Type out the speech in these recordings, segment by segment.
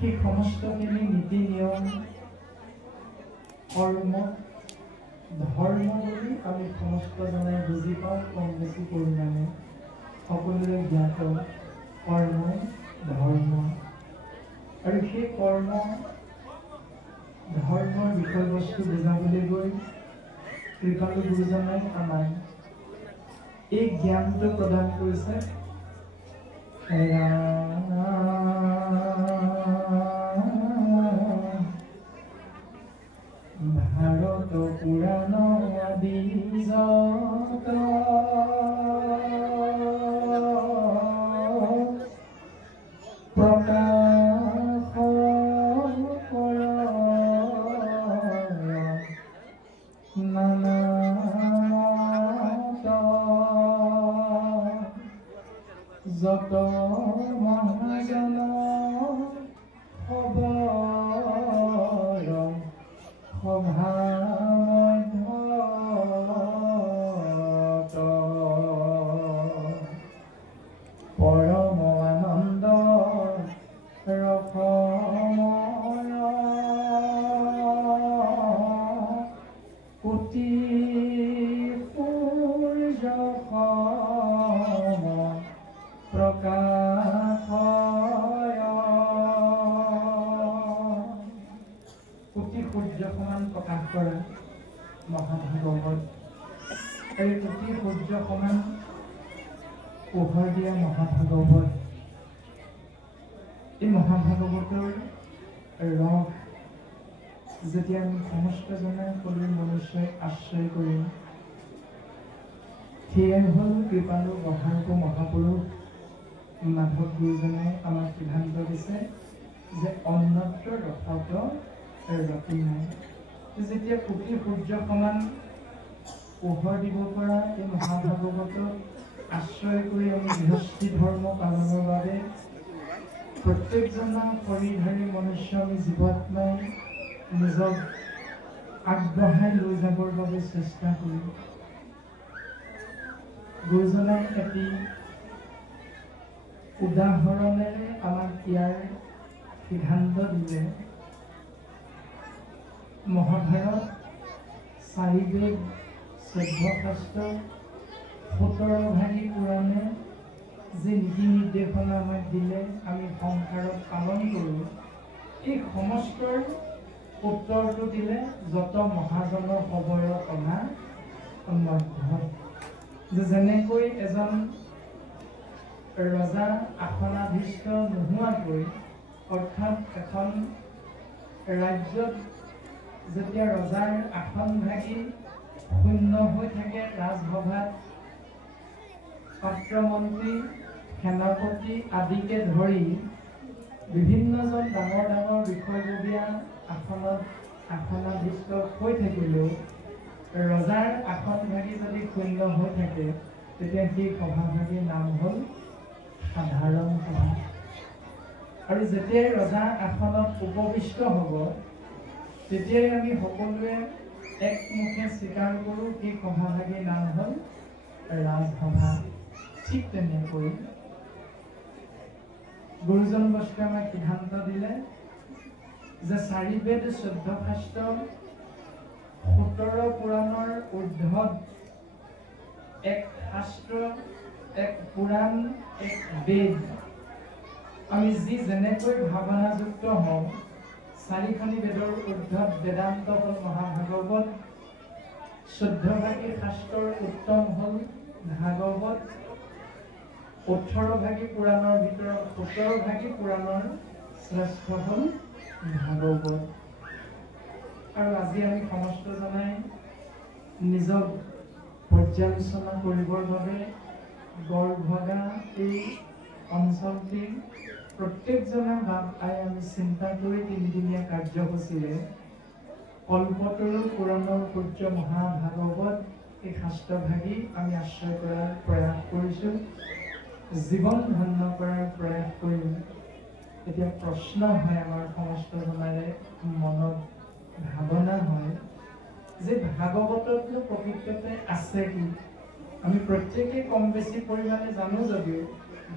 সেই সমস্তখিনি নীতি নিয়ম কৰ্ম ধৰ্ম বুলি আমি সমস্তজনে বুজি পাওঁ কম বেছি পৰিমাণে সকলোৰে জ্ঞাত কৰ্ম ধৰ্ম আৰু সেই কৰ্ম ধৰ্মৰ বিষয়বস্তু বুজাবলৈ গৈ কৃপালু গুৰুজনে আমাক এই জ্ঞানটো প্ৰদান কৰিছে। ভাৰত পুৰাণ আদি যত প্ৰকাশ কৰ নানা যত মহাজন খবৰ সভা পৰম আনন্দ ৰসময় কোটি সূৰ্য প্ৰকাশয় কোটি সূৰ্য সমান প্ৰকাশ কৰা মহাভাগৱত এই কোটি সূৰ্য সমান পোহৰ দিয়া মহাভাগৱত এই মহাভাগৱতৰ ৰস যেতিয়া আমি সমস্তজনে সকলো মনুষ্যই আশ্ৰয় কৰিম সেয়াই হ'ল কৃপালু মহাপুৰুষ মহাপুৰুষ মাধৱ গুৰুজনে আমাক সিদ্ধান্ত দিছে যে অন্যত্ৰ ৰসত ৰতি নাই। যেতিয়া কোটি সূৰ্য সমান পোহৰ দিব পৰা এই মহাভাগৱতক আশ্ৰয় কৰি আমি গৃহস্থী ধৰ্ম পালনৰ বাবে প্ৰত্যেকজনৰ শৰীৰধাৰী মনুষ্য আমি জীৱাত্মাই নিজক আগবঢ়াই লৈ যাবৰ বাবে চেষ্টা কৰিম। গুৰুজনে এটি উদাহৰণেৰে আমাক ইয়াৰ সিদ্ধান্ত দিলে। মহাভাৰত 4 বেদ 14 শাস্ত্ৰ 17 ভাগী পুৰাণে যে নীতি নিৰ্দেশনা আমাক দিলে আমি সংসাৰত পালন কৰোঁ এই সমস্তৰ উত্তৰটো দিলে যত মহাজন খবৰ অনা মধ্য যে যেনেকৈ এজন ৰজা আসনাধীষ্ঠ নোহোৱাকৈ অৰ্থাৎ এখন ৰাজ্যত যেতিয়া ৰজাৰ আসন ভাগি শূন্য হৈ থাকে ৰাজসভাত পাত্ৰমন্ত্ৰী সেনাপতি আদিকে ধৰি বিভিন্নজন ডাঙৰ ডাঙৰ বিষয়ববীয়া আসনত আসনাধীষ্ঠ হৈ থাকিলেও ৰজাৰ আসন ভাগি যদি শূন্য হৈ থাকে তেতিয়া সেই সভাভাগীৰ নাম হ'ল সাধাৰণ সভা। আৰু যেতিয়াই ৰজা আসনত উপবিষ্ট হ'ব তেতিয়াই আমি সকলোৱে একমুখে স্বীকাৰ কৰোঁ সেই সভাভাগীৰ নাম হ'ল ৰাজসভা। ঠিক তেনেকৈ গুৰুজন বৈষ্ণৱে আমাক সিদ্ধান্ত দিলে যে 4 বেদ 14 শাস্ত্ৰ 17 পুৰাণৰ ঊৰ্ধ্বত এক শাস্ত্ৰ এক পুৰাণ এক বেদ আমি যি যেনেকৈ ভাৱনাযুক্ত হওঁ 4খনি বেদৰ ঊৰ্ধ্বত বেদান্ত হ'ল মহাভাগৱত 14 ভাগী শাস্ত্ৰৰ উত্তম হ'ল ভাগৱত 18 ভাগী পুৰাণৰ ভিতৰত 17 ভাগী পুৰাণৰ শ্ৰেষ্ঠ হ'ল ভাগৱত। আৰু আজি আমি সমস্তজনাই নিজক পৰ্যালোচনা কৰিবৰ বাবে গড়ভগা এই অঞ্চলটি প্ৰত্যেকজনে বাপ আই আমি চিন্তা কৰি 3দিনীয়া কাৰ্যসূচীৰে কল্পতৰু পুৰাণৰ সূৰ্য মহাভাগৱত এই শাস্ত্ৰভাগী আমি আশ্ৰয় কৰাৰ প্ৰয়াস কৰিছোঁ, জীৱন ধন্য কৰাৰ প্ৰয়াস কৰিম। এতিয়া প্ৰশ্ন হয় আমাৰ সমস্তজনৰে মনত ভাৱনা হয় যে ভাগৱততনো প্ৰকৃততে আছে কি? আমি প্ৰত্যেকেই কম বেছি পৰিমাণে জানো যদিও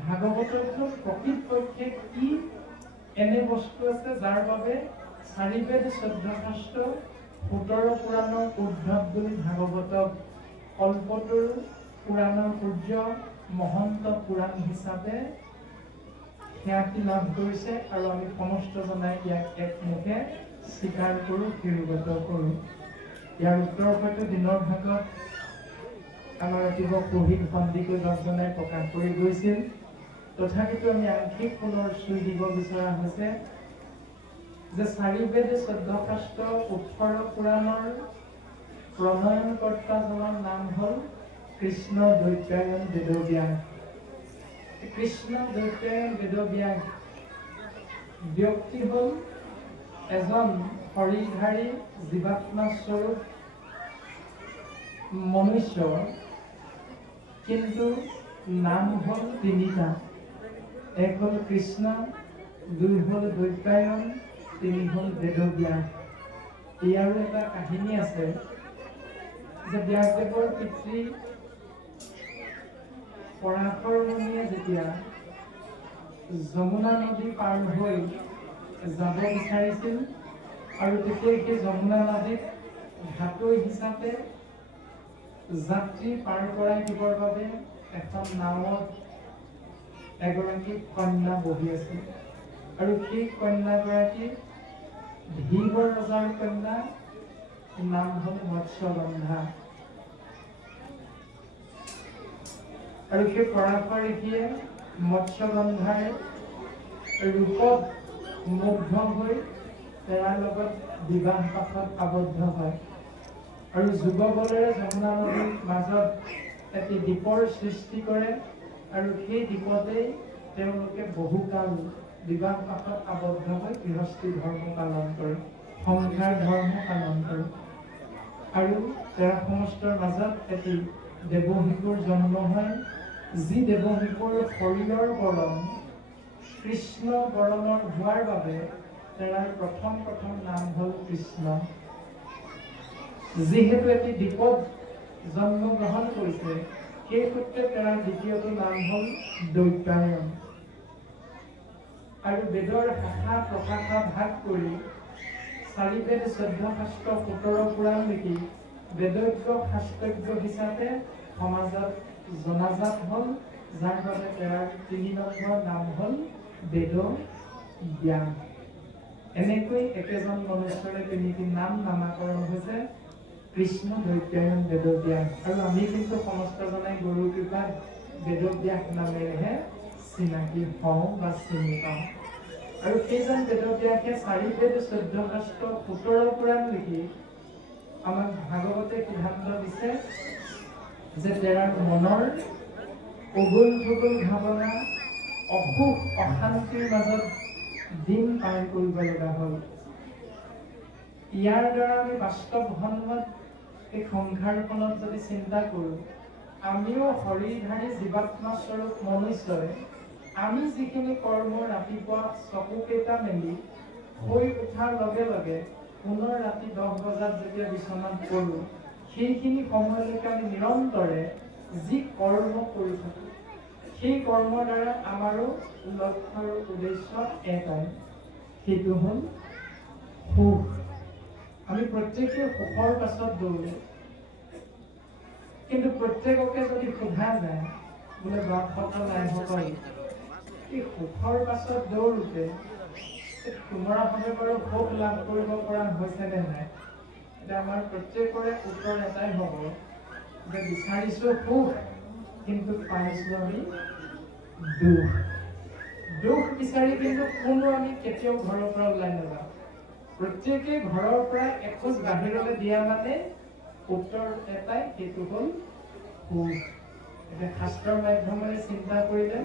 ভাগৱততনো প্ৰকৃতপক্ষে কি এনে বস্তু আছে যাৰ বাবে 4 বেদ 14 শাস্ত্ৰ 17 পুৰাণৰ উদ্ধৱ বুলি ভাগৱতক কল্পতৰু পুৰাণৰ সূৰ্য মহন্ত পুৰাণ হিচাপে খ্যাতি লাভ কৰিছে আৰু আমি সমস্ত জনাই ইয়াক একমুখে স্বীকাৰ কৰোঁ, শিৰোগত কৰোঁ। ইয়াৰ উত্তৰ হয়তো দিনৰ ভাগত আমাৰ ৰাতিপুৱা পঢ়ি সন্ধিকৈ দহজনাই প্ৰকাশ কৰি গৈছিল। তথাপিতো আমি আংশিক পুনৰ চুই দিব বিচৰা হৈছে যে 4 বেদ 14 শাস্ত্ৰ 18 পুৰাণৰ প্ৰণয়নকৰ্তাজনৰ নাম হ'ল কৃষ্ণ দৈত্যায়ন বেদব্যাস। কৃষ্ণ দৈত্যায়ন বেদব্যাস ব্যক্তি হ'ল এজন শৰীৰধাৰী জীৱাত্মা স্বৰূপ মনুষ্য, কিন্তু নাম হ'ল তিনিটা। এক হ'ল কৃষ্ণ, 2 হ'ল দৈত্যায়ন, 3 হ'ল বেদব্যাস। ইয়াৰো এটা কাহিনী আছে যে ব্যাসদেৱৰ পিতৃ পৰাশৰ মুনিয়ে যেতিয়া যমুনা নদী পাৰ হৈ যাব বিচাৰিছিল আৰু তেতিয়া সেই যমুনা নদীত ঘাটৈ হিচাপে যাত্ৰী পাৰ কৰাই দিবৰ বাবে এখন নাৱত এগৰাকী কন্যা বহি আছিল আৰু সেই কন্যাগৰাকী ধীব ৰজাৰ কন্যা, নাম হ'ল মৎস্যগন্ধা। আৰু সেই পৰাশৰ ঋষিয়ে মৎস্যগন্ধাৰ ৰূপত মুগ্ধ হৈ তেওঁৰ লগত বিবাহ পাশত আবদ্ধ হয় আৰু যুগবলেৰে যমুনা নদীৰ মাজত এটি দ্বীপৰ সৃষ্টি কৰে আৰু সেই দ্বীপতেই তেওঁলোকে বহুকাল বিবাহ পাশত আবদ্ধ হৈ গৃহস্থী ধৰ্ম পালন কৰে, সংসাৰ ধৰ্ম পালন কৰে। আৰু তেওঁৰ সমস্তৰ মাজত এটি দেৱশিশুৰ জন্ম হয়, যি দেৱশিশুৰ শৰীৰৰ বৰণ কৃষ্ণ বৰণৰ হোৱাৰ বাবে তেওঁৰ প্ৰথম নাম হ'ল কৃষ্ণ। যিহেতু এটি দ্বীপত জন্মগ্ৰহণ কৰিছে, সেই সূত্ৰে তেওঁৰ দ্বিতীয়টো নাম হ'ল দৈত্যায়ন। আৰু বেদৰ শাখা প্ৰশাখা ভাগ কৰি 4 বেদ 14 শাস্ত্ৰ 17 পুৰাণ লিখি বেদজ্ঞ শাস্ত্ৰজ্ঞ হিচাপে সমাজত জনাজাত হ'ল, যাৰ বাবে তেওঁৰ 3 নম্বৰ নাম হ'ল বেদব্যাস। এনেকৈ একেজন মনুষ্যৰে 3টি নাম নামাকৰণ হৈছে কৃষ্ণ দৈত্যায়ন বেদব্যাস। আৰু আমি কিন্তু সমস্তজনাই গুৰুৰ কৃপাত বেদব্যাস নামেৰেহে চিনাকি হওঁ বা চিনি পাওঁ। আৰু সেইজন বেদব্যাসে 4 বেদ 14 শাস্ত্ৰ 17 পুৰাণ লিখি আমাক ভাগৱতে সিদ্ধান্ত দিছে যে তেওঁৰ মনৰ উগুল থুগুল ভাৱনা অসুখ অশান্তিৰ মাজত দিন পাৰ কৰিব লগা হ'ল। ইয়াৰ দ্বাৰা আমি বাস্তৱ ধৰ্মত এই সংসাৰখনত যদি চিন্তা কৰোঁ, আমিও শৰীৰধাৰী জীৱাত্মা স্বৰূপ মনুষ্যই আমি যিখিনি কৰ্ম ৰাতিপুৱা চকুকেইটা মেলি শুই উঠাৰ লগে লগে পুনৰ ৰাতি 10 বজাত যেতিয়া বিচনাত পৰোঁ, সেইখিনি সময়লৈকে আমি নিৰন্তৰে যি কৰ্ম কৰি থাকোঁ, সেই কৰ্মৰ দ্বাৰা আমাৰো লক্ষ্য আৰু উদ্দেশ্য এটাই, সেইটো হ'ল সুখ। আমি প্ৰত্যেকে সুখৰ পাছত দৌৰোঁ, কিন্তু প্ৰত্যেককে যদি সোধা যায় বোলে বাপসকল আইসকল এই সুখৰ পাছত দৌৰোতে তোমাৰভাৱে বাৰু সুখ লাভ কৰিব পৰা হৈছে নে নাই? এতিয়া আমাৰ প্ৰত্যেকৰে উত্তৰ এটাই হ'ব যে বিচাৰিছোঁ সুখ, কিন্তু পাইছোঁ আমি দুখ। দুখ বিচাৰি কিন্তু কোনো আমি কেতিয়াও ঘৰৰ পৰা ওলাই নাযাওঁ। প্ৰত্যেকে ঘৰৰ পৰা এখোজ বাহিৰলৈ দিয়া মানে উত্তৰ এটাই, সেইটো হ'ল সুখ। এতিয়া শাস্ত্ৰৰ মাধ্যমেৰে চিন্তা কৰিলে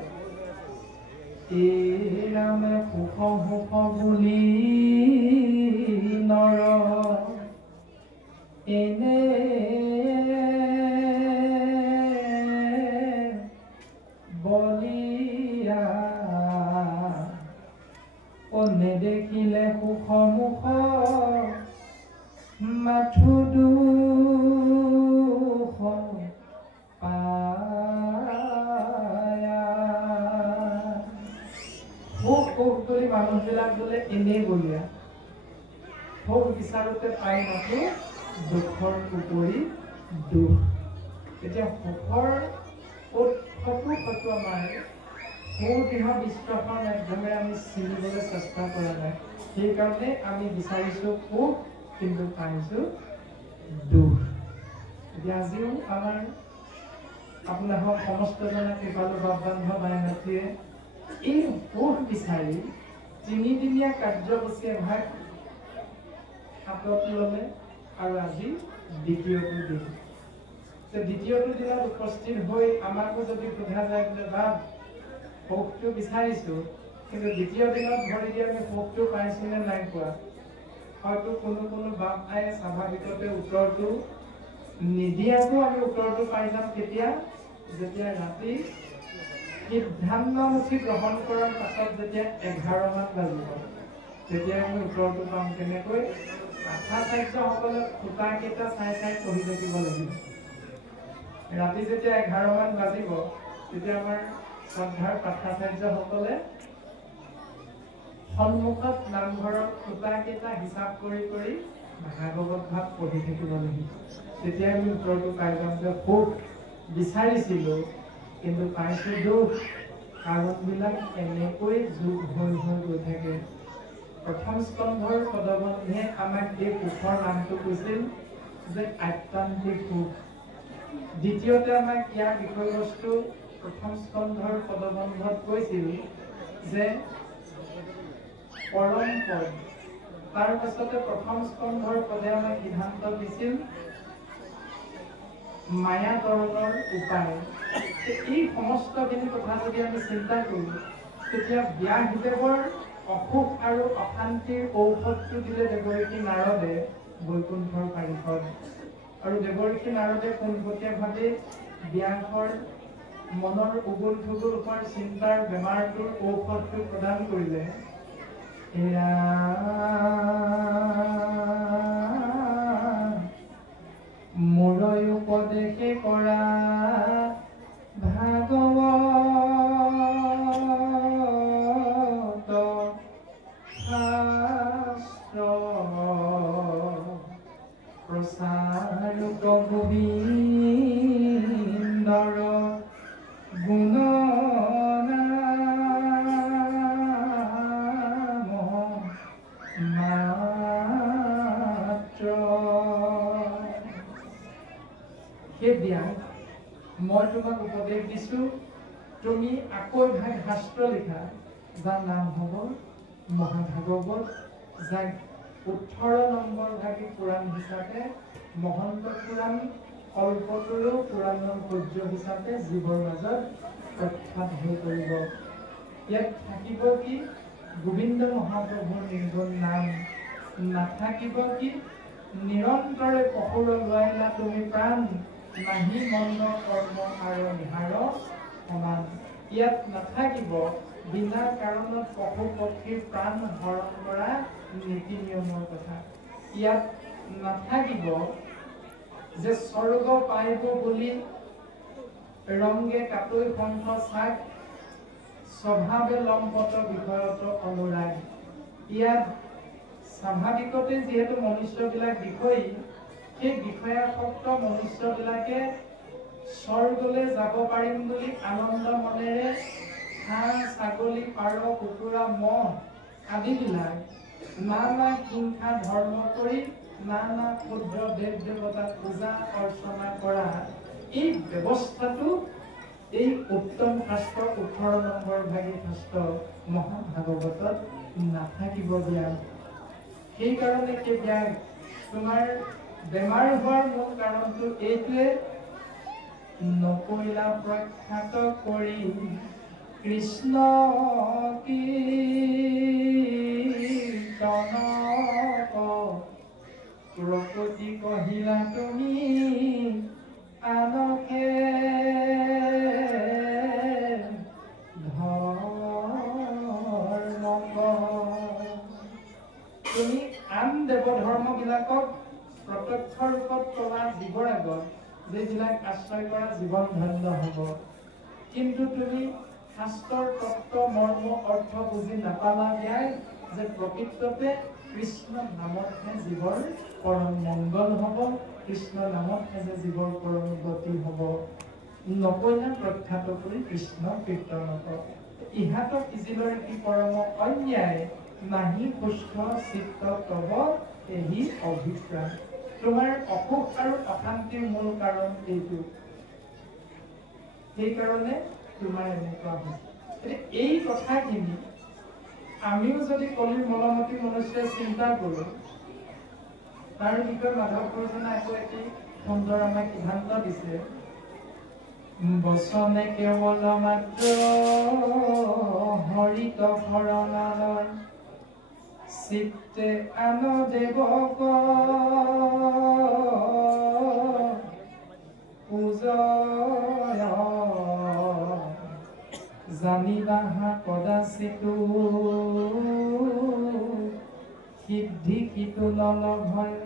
এই নামে সুখ সুখ বুলি নৰ এনে বলিয়া নেদেখিলে সুখ মুখ মাথো দুখ পায়া। সুখ সুখ বুলি মানুহবিলাক এইবিলাক বোলে এনেই বলীয়া ভোগ বিচাৰোতে পাই মাথো দুখৰ উপৰি দুখ এতিয়া সুখৰ উৎসটো আমাৰ সুদৃঢ় বিশ্বাসৰ মাধ্যমেৰে আমি চিনিবলৈ চেষ্টা কৰা নাই সেইকাৰণে আমি বিচাৰিছোঁ সুখ কিন্তু পাইছোঁ দুখ এতিয়া আজিও আমাৰ আপোনালোক সমস্তজনে কৃপালু বান্ধৱ বাই মাতৃয়ে এই সুখ বিচাৰি তিনিদিনীয়া কাৰ্যসূচী এভাগ হাতত ল'লে আৰু আজি দ্বিতীয়টো দিন দ্বিতীয়টো দিনত উপস্থিত হৈ আমাকো যদি সোধা যায় বোলে বাপ সুখটো বিচাৰিছোঁ কিন্তু দ্বিতীয় দিনত ভৰি দি আমি সুখটো পাইছোঁ নে নাই পোৱা হয়তো কোনো বাপ আয়ে স্বাভাৱিকতে উত্তৰটো নিদিয়াকো আমি উত্তৰটো পাই যাম কেতিয়া যেতিয়া ৰাতি সিদ্ধান্তমুঠি গ্ৰহণ কৰাৰ পাছত যেতিয়া 11 মান বাজিব তেতিয়া আমি উত্তৰটো পাম কেনেকৈ আচাৰ্যসকলে খুঁটাকেইটা চাই চাই পঢ়ি থাকিব লাগিব ৰাতি যেতিয়া 11 মান বাজিব তেতিয়া আমাৰ শ্ৰদ্ধাৰ পাঠাচাৰ্যসকলে সন্মুখত নামঘৰৰ খুঁটাকেইটা হিচাপ কৰি কৰি ভাগৱত ভাৱ পঢ়ি থাকিব লাগিব তেতিয়া আমি উত্তৰটো পাই যাম যে সুখ বিচাৰিছিলোঁ কিন্তু পাইছোঁ দুখ কাৰণবিলাক এনেকৈ যোগ হৈ গৈ থাকে প্ৰথম স্কন্ধৰ পদবন্ধে আমাক এই সুখৰ নামটো কৈছিল যে আত্যান্তিক সুখ দ্বিতীয়তে আমাক ইয়াৰ বিষয়বস্তু প্ৰথম স্কন্ধৰ পদবন্ধত কৈছিল যে পৰম পদ তাৰ পাছতে প্ৰথম স্কন্ধৰ পদে আমাক সিদ্ধান্ত দিছিল মায়া তৰণৰ উপায় এই সমস্তখিনি কথা যদি আমি চিন্তা কৰোঁ তেতিয়া ব্যাসদেৱৰ অসুখ আৰু অশান্তিৰ ঔষধটো দিলে দেৱৰ্ষী নাৰদে বৈকুণ্ঠৰ পাৰিষদ আৰু দেৱৰ্ষী নাৰদে পোনপটীয়াভাৱে ব্যাসৰ মনৰ উগুল থুগুল হোৱাৰ চিন্তাৰ বেমাৰটোৰ ঔষধটো প্ৰদান কৰিলে এয়া মোৰৈ উপদেশে কৰা ভাগৱত শাস্ত্ৰ প্ৰচাৰক গোবিন্দৰ গুণনাম মাত্ৰ সেই ব্যাস মই তোমাক উপদেশ দিছোঁ তুমি আকৌ এভাগ শাস্ত্ৰ লিখা যাৰ নাম হ'ব মহাভাগৱত যাক 18 নম্বৰ ভাগী পুৰাণ হিচাপে মহন্ত পুৰাণ কল্পতৰু পুৰাণৰ পৰ্য হিচাপে জীৱৰ মাজত প্ৰখ্যাত হৈ পৰিব ইয়াত থাকিব কি গোবিন্দ মহাপ্ৰভুৰ নিৰ্গুণ নাম নাথাকিব কি নিৰন্তৰে পশুৰ লোৱাইলা তুমি প্ৰাণ নাহি মন্দ কৰ্ম আৰু নিহাৰ সমান ইয়াত নাথাকিব বিনা কাৰণত পশু পক্ষীৰ প্ৰাণ হৰণ কৰা নীতি নিয়মৰ কথা ইয়াত নাথাকিব যে স্বৰ্গ পাইব বুলি ৰংগে কাটৈ কণ্ঠ চাক স্বভাৱে লম্পট বিষয়ত অনুৰাগ ইয়াত স্বাভাৱিকতে যিহেতু মনুষ্যবিলাক বিষয়ী সেই বিষয়াসক্ত মনুষ্যবিলাকে স্বৰ্গলৈ যাব পাৰিম বুলি আনন্দ মনেৰে হাঁহ ছাগলী পাৰ কুকুৰা মহ আদিবিলাক নানা হিংসা ধৰ্ম কৰি নানা ক্ষুদ্ৰ দেৱ দেৱতাক পূজা অৰ্চনা কৰা এই ব্যৱস্থাটো এই উত্তম শাস্ত্ৰ 18 নম্বৰ ভাগী শাস্ত্ৰ মহাভাগৱতত নাথাকিব ব্যাস সেইকাৰণে কি ব্যাস তোমাৰ বেমাৰ হোৱাৰ মূল কাৰণটো এইটোৱে নকৈলা প্ৰখ্যাত কৰি কৃষ্ণ কীৰ্তন প্ৰকৃতি কহিলা তুমি আনকে তুমি আন দেৱধৰ্মবিলাকক প্ৰত্যক্ষ ৰূপত চলা জীৱৰ আগত যিবিলাক আশ্ৰয় কৰা জীৱন ধন্য হ'ব কিন্তু তুমি শাস্ত্ৰৰ তত্ত্ব মৰ্ম অৰ্থ বুজি নাপালা যায় যে প্ৰকৃততে কৃষ্ণ নামতহে জীৱৰ পৰম মংগল হ'ব, কৃষ্ণ নামতহে যে জীৱৰ পৰম গতি হ'ব। নকৈনা প্ৰখ্যাত কৰি কৃষ্ণ কীৰ্তন কৰ। ইহাতক ইজিলৰ কি পৰম অন্যায়, নাহি সুস্থ চিত্ত তব এই অভিপ্ৰায়। তোমাৰ অসুখ আৰু অশান্তিৰ মূল কাৰণ এইটো, সেইকাৰণে তোমাৰ এনেকুৱা হৈছে। এই কথাখিনি আমিও যদি কলিৰ মলমতী মনুষ্যই চিন্তা কৰোঁ, তাৰ বিষয়ে মাধৱ গুৰুজনাই আকৌ এটি সুন্দৰ আমাক সিদ্ধান্ত দিছে। বচনে কেৱল মাত্ৰ হৰিত শৰণ লয়, চিত্তে আন দেৱক পূজয়, জানিবা কদাচিতো সিদ্ধি কিটো নলভয়,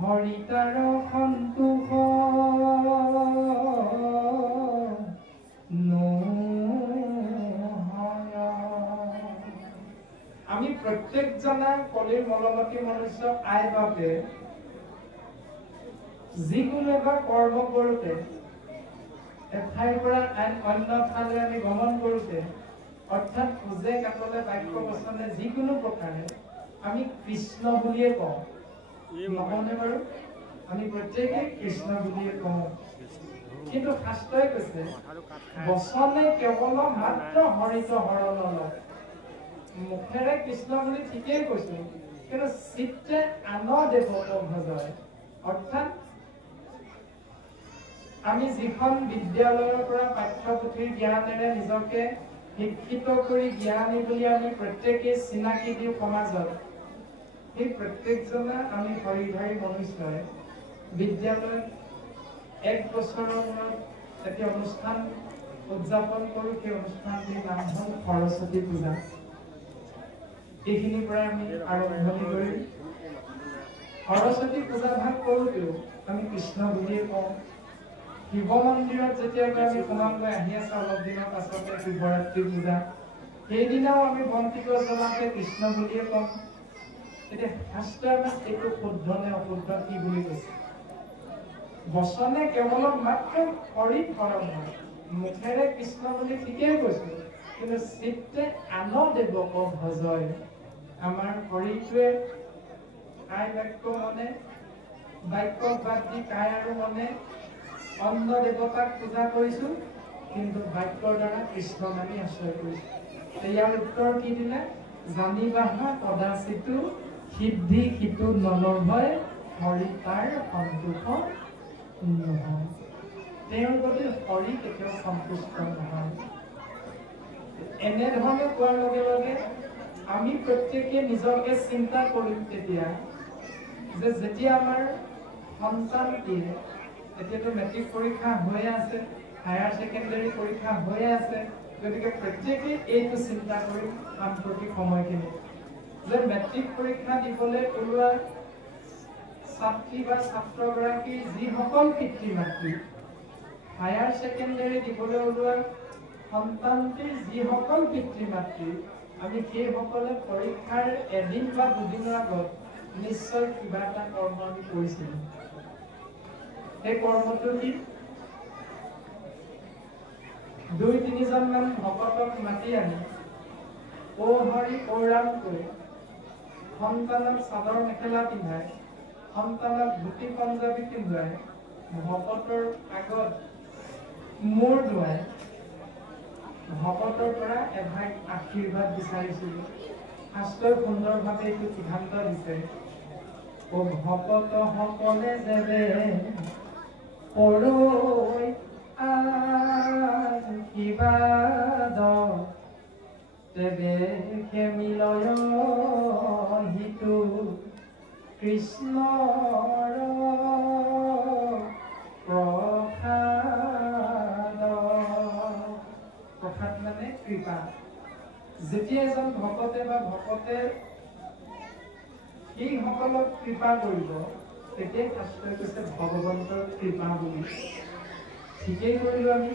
হৰিতাৰ সন্তোষ আমি প্ৰত্যেকজনা কলিৰ মলমতী মনুষ্য আই বাপে যিকোনো এটা কৰ্ম কৰোঁতে, এঠাইৰ পৰা অন্য ঠাইলৈ আমি গমন কৰোঁতে, অৰ্থাৎ খোজে কাটলে বাক্য বচনে যিকোনো প্ৰকাৰে আমি কৃষ্ণ বুলিয়ে কওঁ, নকওঁনে বাৰু? আমি প্ৰত্যেকেই কৃষ্ণ বুলিয়ে কওঁ। কিন্তু শাস্ত্ৰই কৈছে বচনে কেৱল মাত্ৰ হৰিত শৰণ লয়। মুখেৰে কৃষ্ণ বুলি ঠিকেই কৈছো, কিন্তু চিত্তে আন দেৱক ভজয়। অৰ্থাৎ আমি যিখন বিদ্যালয়ৰ পৰা পাঠ্যপুথিৰ জ্ঞানেৰে নিজকে শিক্ষিত কৰি জ্ঞানী বুলি আমি প্ৰত্যেকেই চিনাকি দিওঁ সমাজত, সেই প্ৰত্যেকজনে আমি হৰিধাৰী মনুষ্যই বিদ্যালয়ত এক বছৰৰ মূৰত এটি অনুষ্ঠান উদযাপন কৰোঁ। সেই অনুষ্ঠানটিৰ নাম হ'ল সৰস্বতী পূজা। এইখিনিৰ পৰা আমি আৰম্ভণি কৰি সৰস্বতী পূজা ভাগ কৰোঁতেও আমি কৃষ্ণ বুলিয়ে কওঁ। শিৱ মন্দিৰত যেতিয়াকৈ আমি সোমামগৈ আহি আছে অলপ দিনৰ পাছতে শিৱৰাত্ৰি পূজা, সেইদিনাও আমি বন্তি গছ জ্বলাওঁতে কৃষ্ণ বুলিয়ে কওঁ। এতিয়া শাস্ত্ৰই আমাক এইটো শুদ্ধ নে অশুদ্ধ কি বুলি কৈছে? বচনে কেৱল মাত্ৰ হৰিত শৰণ লয়। মুখেৰে কৃষ্ণ বুলি ঠিকেই কৈছো, কিন্তু চিত্তে আন দেৱক ভজয়। আমাৰ শৰীৰটোৱে কায় বাক্য মনে, বাক্যক বাদ দি কায় আৰু মনে অন্য দেৱতাক পূজা কৰিছো, কিন্তু বাক্যৰ দ্বাৰা কৃষ্ণ নামি আশ্ৰয় কৰিছো। ইয়াৰ উত্তৰ কি দিলে? জানিবাহা কদাচিতো সিদ্ধি সিটো নলভয়, হৰি তাৰ সন্তোষ নহয়। তেওঁৰ প্ৰতি হৰি কেতিয়াও সন্তুষ্ট নহয়। এনেধৰণে কোৱাৰ লগে লগে আমি প্ৰত্যেকে নিজকে চিন্তা কৰিম তেতিয়া যে যেতিয়া আমাৰ সন্তানটিয়ে, এতিয়াতো মেট্ৰিক পৰীক্ষা হৈয়ে আছে, হায়াৰ ছেকেণ্ডাৰী পৰীক্ষা হৈয়ে আছে, গতিকে প্ৰত্যেকেই এইটো চিন্তা কৰিম সাম্প্ৰতিক সময়খিনি যে মেট্ৰিক পৰীক্ষা দিবলৈ ওলোৱা ছাত্ৰী বা ছাত্ৰগৰাকীৰ যিসকল পিতৃ মাতৃ, হায়াৰ ছেকেণ্ডাৰী দিবলৈ ওলোৱা সন্তানটিৰ যিসকল পিতৃ মাতৃ, আমি সেইসকলে পৰীক্ষাৰ এদিন বা দুদিনৰ আগত নিশ্চয় কিবা এটা কৰ্ম আমি কৰিছিলোঁ। সেই কৰ্মটো কি? ২-৩জন মান ভকতক মাতি আনি ঔ হৰি ঔ ৰাম কৈ সন্তানক চাদৰ মেখেলা পিন্ধাই, সন্তানক ধুতি পঞ্জাবী পিন্ধাই, ভকতৰ আগত মূৰ ধুৱাই ভকতৰ পৰা এভাগ আশীৰ্বাদ বিচাৰিছিলোঁ। শাস্ত্ৰই সুন্দৰভাৱে এইটো সিদ্ধান্ত দিছে। ও ভকত সকলে যেবে পৰৈ আশীৰ্বাদ, তেবে খেমিলয় হিতু কৃষ্ণৰ প্ৰসাদ। প্ৰসাদ মানে কৃপা। যেতিয়া এজন ভকতে বা ভকতে সেইসকলক কৃপা কৰিব, তেতিয়াই শাস্ত্ৰই কৈছে ভগৱন্তৰ কৃপা বুলি। ঠিকেই কৰিলোঁ আমি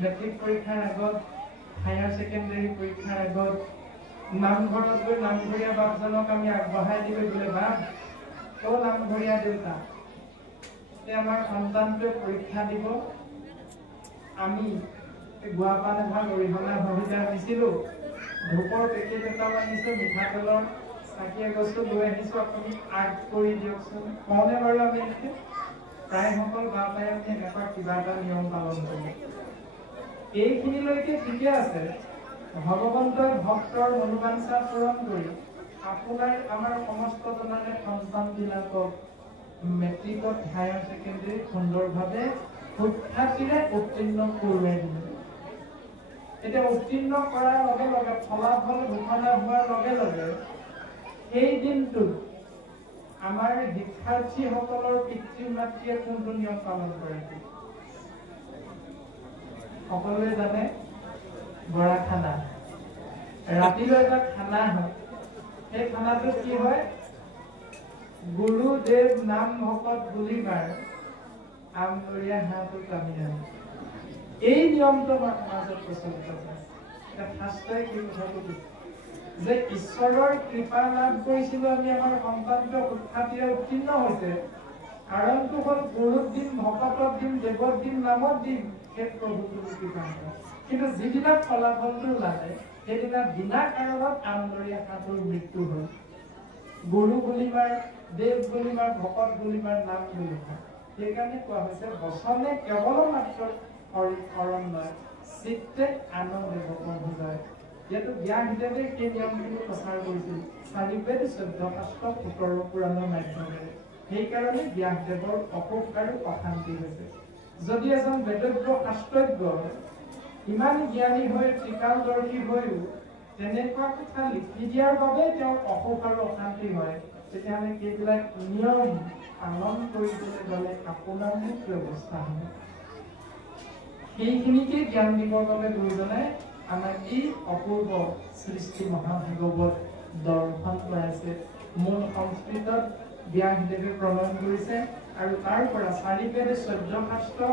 মেট্ৰিক পৰীক্ষাৰ আগত, হায়াৰ ছেকেণ্ডাৰী পৰীক্ষাৰ আগত নামঘৰত গৈ নামঘৰীয়া বাপজনক আমি আগবঢ়াই দিলোঁ বোলে বাপ অ নামঘৰীয়া দেউতা আমাৰ সন্তানটোৱে পৰীক্ষা দিব আমি গুৱাপান এভাগ অৰিহণা সহিতা আনিছিলোঁ ধূপৰ পেকেট এটাও আনিছোঁ মিঠাতেলৰ চাকি এগছো লৈ আহিছোঁ আপুনি আগ কৰি দিয়কচোন কওঁনে বাৰু আমি এনেকৈ প্ৰায়সকল বাপাই আমি এনেকুৱা কিবা এটা নিয়ম পালন কৰোঁ এইখিনিলৈকে ঠিকে আছে ভগৱন্তই ভক্তৰ মনোবাঞ্ছা পূৰণ কৰি আপোনাৰ আমাৰ সমস্ত জনৰে সন্তানবিলাকক মেট্ৰিকত হায়াৰ ছেকেণ্ডেৰী সুন্দৰভাৱে সুখ্যাতিৰে উত্তীৰ্ণ কৰোৱাই দিলে এতিয়া উত্তীৰ্ণ কৰাৰ লগে লগে ফলাফল ঘোষণা হোৱাৰ লগে লগে সেই দিনটোত আমাৰ শিক্ষাৰ্থীসকলৰ পিতৃ মাতৃয়ে কোনটো নিয়ম পালন কৰে সকলোৱে জানে বৰা খানা ৰাতিলৈ এটা খানা হয় সেই খানাটোত কি হয় গুৰুদেৱ নাম ভকত বুলিবাৰ আমদৰীয়া হাঁহটো কামি আনে এই নিয়মটো মাজত প্ৰচলিত আছে শাস্ত্ৰই কি কথাটো কৈছে যে ঈশ্বৰৰ কৃপা লাভ কৰিছিলোঁ আমি আমাৰ সন্তানটোৱে সুখ্যাতিৰে উত্তীৰ্ণ হৈছে কাৰণটো হ'ল গুৰুক দিম ভকতক দিম দেৱক দিম নামত দিম সেই প্ৰভুটোৰ কৃপা কিন্তু যিদিনা ফলাফলটো ওলালে সেইদিনা বিনা কাৰণত আমদৰীয়া হাঁহটোৰ মৃত্যু হ'ল গুৰু বুলিবাৰ দেৱ বুলিবাৰ ভকত বুলিবাৰ নাম বুলিবাৰ সেইকাৰণে কোৱা হৈছে বচনে কেৱল মাত্ৰ শৰণ লয় চিত্তে আনন্দেৱক বুজায় ইয়াতো জ্ঞানদেৱে সেই নিয়মখিনি প্ৰচাৰ কৰিছিল চাৰিবেদ 14 শাস্ত্ৰ 17 পুৰাণৰ মাধ্যমেৰে সেইকাৰণে জ্ঞানদেৱৰ অসুখ আৰু অশান্তি হৈছে যদি এজন বেদজ্ঞ শাস্ত্ৰজ্ঞ ইমান জ্ঞানী হৈ ত্ৰিকালদৰ্শী হৈও তেনেকুৱা কথা লিখি দিয়াৰ বাবে তেওঁৰ অসুখ আৰু অশান্তি হয় তেতিয়াহ'লে সেইবিলাক নিয়ম পালন কৰিবলৈ গ'লে আপোনাৰ কি অৱস্থা হ'ব সেইখিনিকে জ্ঞান দিবৰ বাবে গুৰুজনাই আমাৰ এই অপূৰ্ব সৃষ্টি মহাভাগৱত দৰ্শন কৰাইছে মূল সংস্কৃতত ব্যাসদেৱে প্ৰণয়ন কৰিছে আৰু তাৰ পৰা চাৰিবেদ 14 শাস্ত্ৰ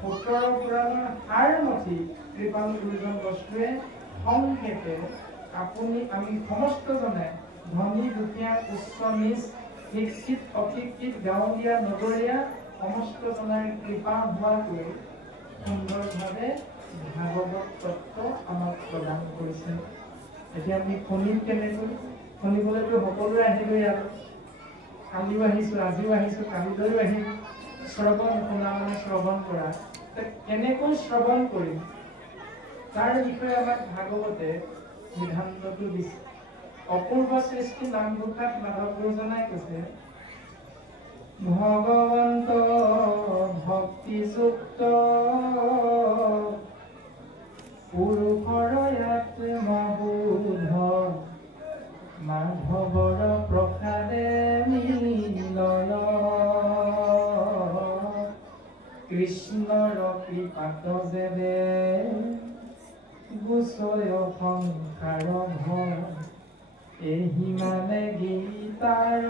17 পুৰাণৰ সাৰমথি কৃপাল গুৰুজন বস্তুৱে সংক্ষেপে আপুনি আমি সমস্তজনে ধনী দুখীয়া উচ্চ নিচ শিক্ষিত অশিক্ষিত গাঁৱলীয়া নগৰীয়া সমস্তজনৰ কৃপা হোৱাকৈ সুন্দৰভাৱে ভাগৱত তত্ত্ব আমাক প্ৰদান কৰিছে এতিয়া আমি শুনিম কেনেকৈ শুনিবলৈতো সকলোৱে আহিব ইয়াত কালিও আহিছোঁ আজিও আহিছোঁ কালিলৈও আহিম শ্ৰৱণ শুনা মানে শ্ৰৱণ কৰা কেনেকৈ শ্ৰৱণ কৰিম তাৰ বিষয়ে আমাক ভাগৱতে সিদ্ধান্তটো দিছে অপূৰ্ব সৃষ্টি নামঘোষাত মাধৱ গুৰুজনাই কৈছে ভগৱন্ত ভক্তিযুক্ত পুৰুষৰ আত্মবোধ মাধৱৰ প্ৰসাদে মিলন কৃষ্ণৰ কৃপাত যেনে গুচয় সংসাৰ ভয় এহি মানে গীতাৰ